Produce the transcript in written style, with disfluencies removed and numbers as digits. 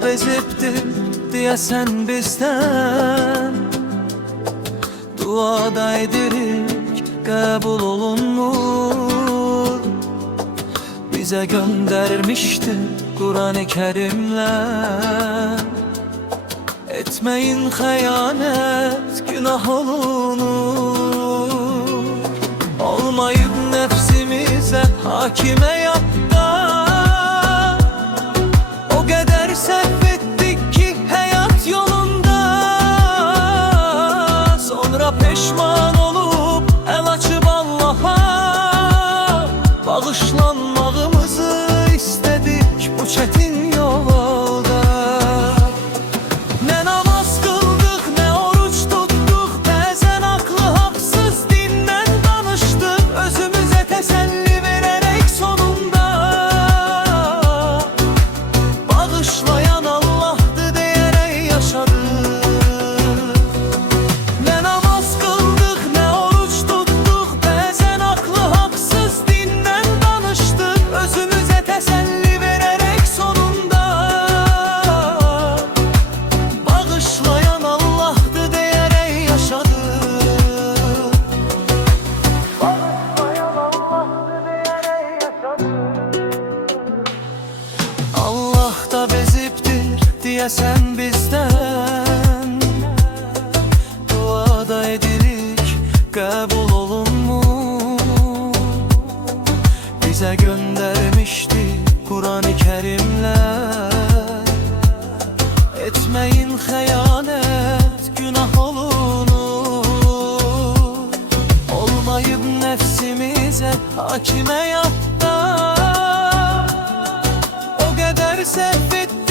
da beziptir diyesen bizden. Duada edirik kabul olunmur. Bize göndermişti Kur'an-ı Kerim'le. Etmeyin xəyanət, günah olunur. Olmayıb nefsimizə hakimə yapda. O qədər səhv etdik ki həyat yolunda. Sonra peşman olup el açıb Allah'a bağışlanmağımızı istedik bu çetin yolda. Ne namaz kıldık, ne oruç tuttuk, bazen aklı haksız dinden danıştık. Özümüze teselli vererek sonunda bağışlayan Allah'tı diyerek yaşadık. Ne namaz kıldık, ne oruç tuttuk, bazen aklı haksız dinden danıştık. Özümüze teselli vererek sonunda bağışlayan Allah'tı diyerek yaşadık. Bağışlayan Allah'tı diyerek yaşadık. Allah da beziptir diyesen bizden. Duada edirik kabul olunmur. Bize göndermişti Kur'an-ı Kerim'le. Etmeyin xəyanət, günah olunur. Olmayıb nefsimize hakime yapta. O kadar səhv etdik